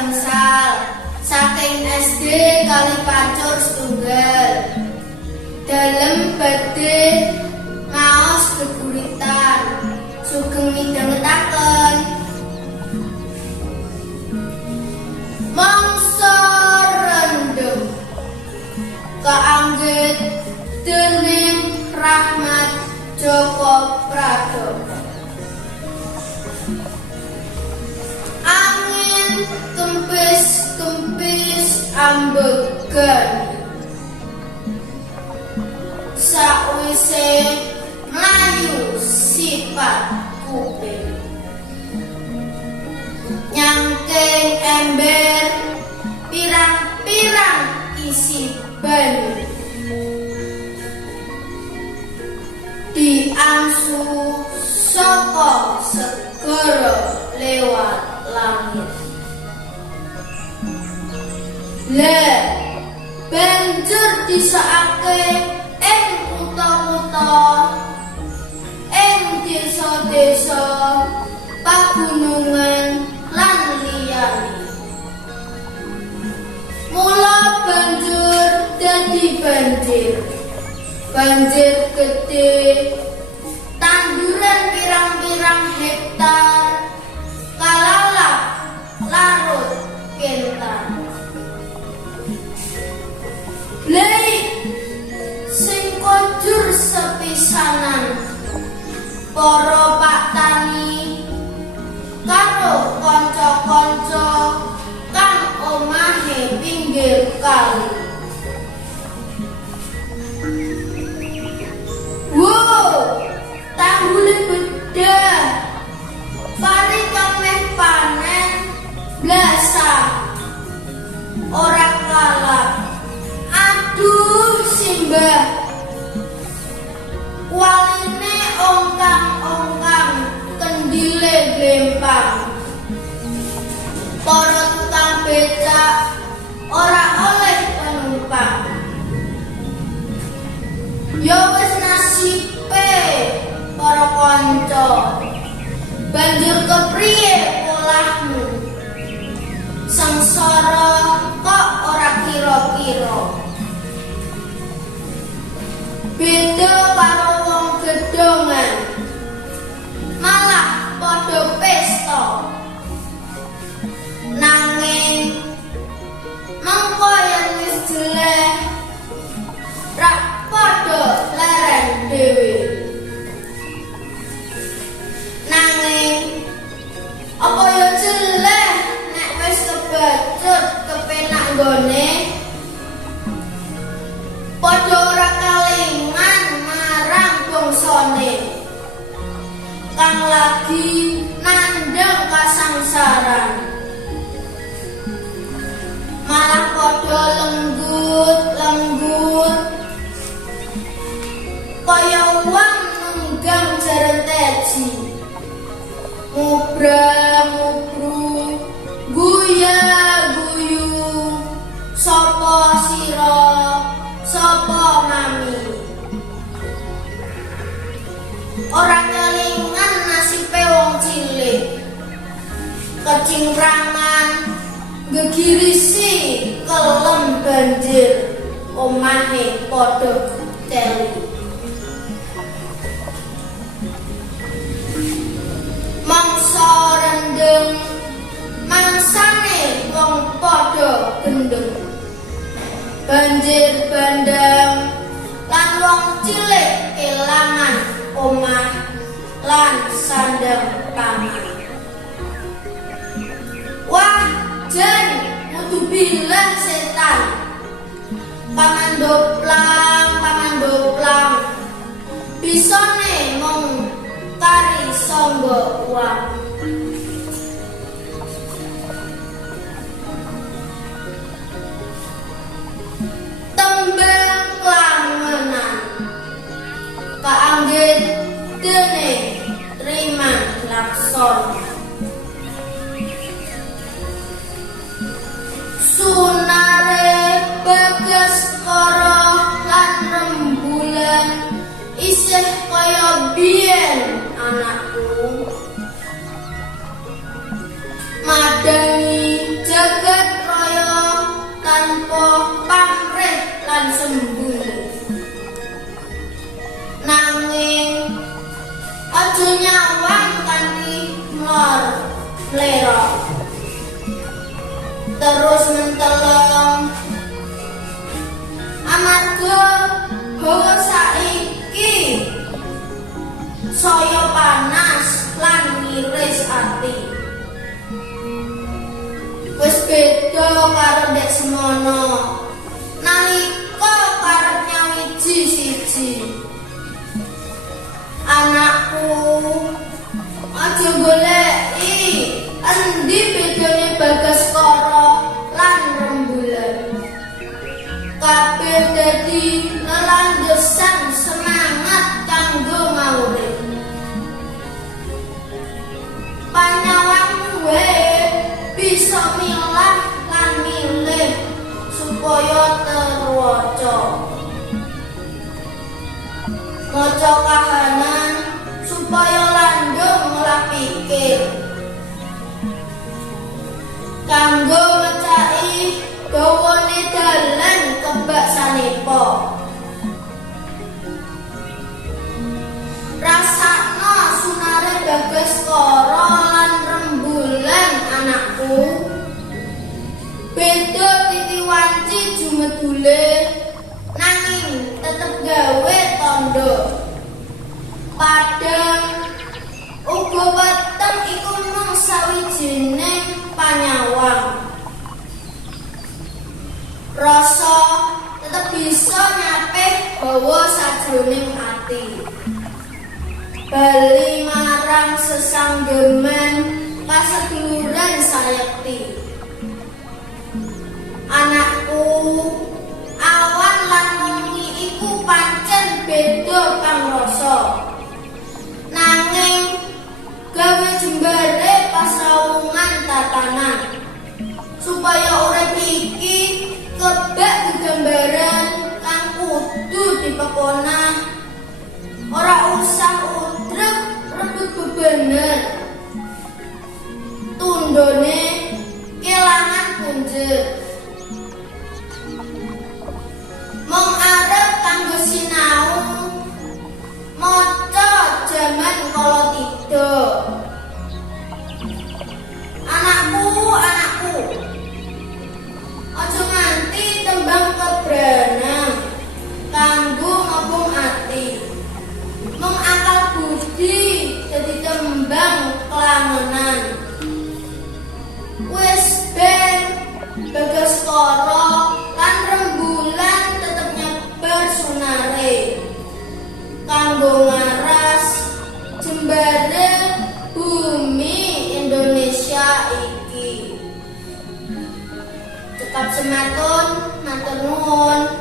gangsal saking SD kali pacur setunggal dalem badhe ngaos geguritan sugeng midhangetaken mangsa rendem kaanggit dening Rahmat Joko Pradopo. Angin kempis-kempis ambegan sakwise mlayu sifat kuping nyangking ember pirang-pirang isi banyu diangsu saka segara lewat langit. Banjur disakake ing kutha-kutha ing desa-desa pagunungan lan liyane. Mula banjur dadi banjir gede tanduran pirang-pirang hektar kalalap larut kentan. Lei sing konjur sepisanan para pak tani karo kanca-kanca kang omahe pinggir kali. Tanggule bedah pari kameh panen blasa ora kalah. Aduh simbah waline ongkang-ongkang kendile glempang para tukang becak ora oleh penumpang. Yo wis nasibe para kanca banjur kepriye polahmu sengsara kok ora kira-kira beda karo wong gedongan malah padha pesta nanging mengko yen wis jelek rak padha leren dhewe. Nanging apa yo jelek nek wis kebacut kepenak nggone padha ora kalingan marang bangsane kang lagi nandhang kasangsaran malah padha lenggut kaya wong nunggang jaran teji mubrang-mubru guya-guyu sapa sira sapa mami ora kelingan nasibe wong cilik kecimprangan gegirisi kelem banjir omahe padha telu. Mangsa rendeng mangsane wong padha gendeng banjir bandang lan wong cilik kelangan omah lan sandang pangan. Wah jan kudu bilang setan pangan doplang bisane mung kari sangga uang. Tembang klangenan kaanggit dening Triman Laksana sunare Bagaskara lan rembulan isih kaya biyen anakku madangi jagat sembunyi. Nanging aja nyawang kanthi mlero, terus menteleng amarga hawa saiki saya panas lan ngiris ati. Wis beda karo dek semono nalika karep nyawiji siji. Anakku, aja goleki endi bedane Bagaskara lan Rembulan. Kabeh dadi lelandesan semangat kanggo ngawurip. Panyawangmu wae bisa milah lan milih supaya terwaca. Maca kahanan supaya landung ngolah pikir. Kanggo mecai dawane dalan kebak sanepa. Rasakno sunare Bagaskara lan Rembulan anakku. Beda titi wanci jumedule nanging tetep gawe tondo. Padang uga weteng iku mung sawijining panyawang. Rasa tetep bisa nyapih hawa sajroning ati. Bali marang sesanggeman kaseduluran sayekti. Anakku, awan lan wengi iku pancen beda kang rasa. Nanging gawe jembare pasaungan tatanan supaya urip iki kebak gegambaran kang kudu dipeponah. Ora usah udrek rebut bebener. Tundone kelangan punjer. Mong arep kanggo sinau maca jaman kala tiga. Anakku, aja nganti tembang kebranang kanggo ngobong ati. Mong akal budi dadi tembang kelangenan. Wis ben Bagaskara lan Rembulan tetep nyebar sunare kanggo ngaras jembare bumi Indonesia iki. Tetap sematun, matur nuwun.